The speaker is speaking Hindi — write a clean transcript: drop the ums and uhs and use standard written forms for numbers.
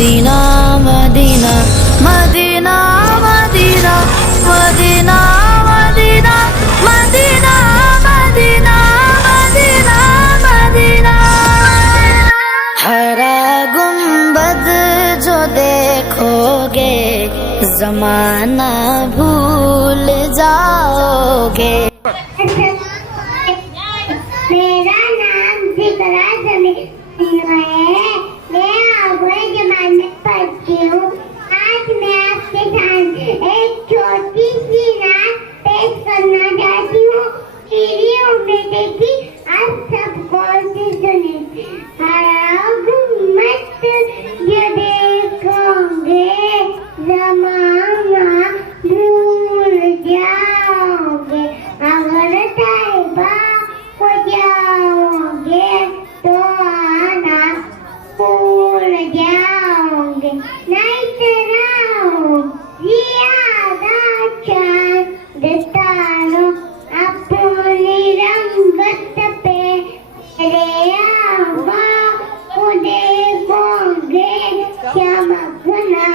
Medina Medina Medina Medina Medina Medina Medina Medina Medina Medina. हरा गुंबद जो देखोगे जमाना भूल जाओगे। मेरा नाम जिक्रा जमीन है, मैं अव्वल जमात में पढ़ती हूँ। आज मैं आपके साथ एक छोटी सी नात पेश करना चाहती हूँ। मेरी उम्मीद है कि आप सबको सुने। हरा गुंबद जो देखोगे जमाना भूल जाओगे। अगर तैबा हो जाओगे तो आना भूल जाओगे। नहीं तरह ज्यादा चांद तारों अपनी रंगत पे तेरे आवा को देखोगे चमकना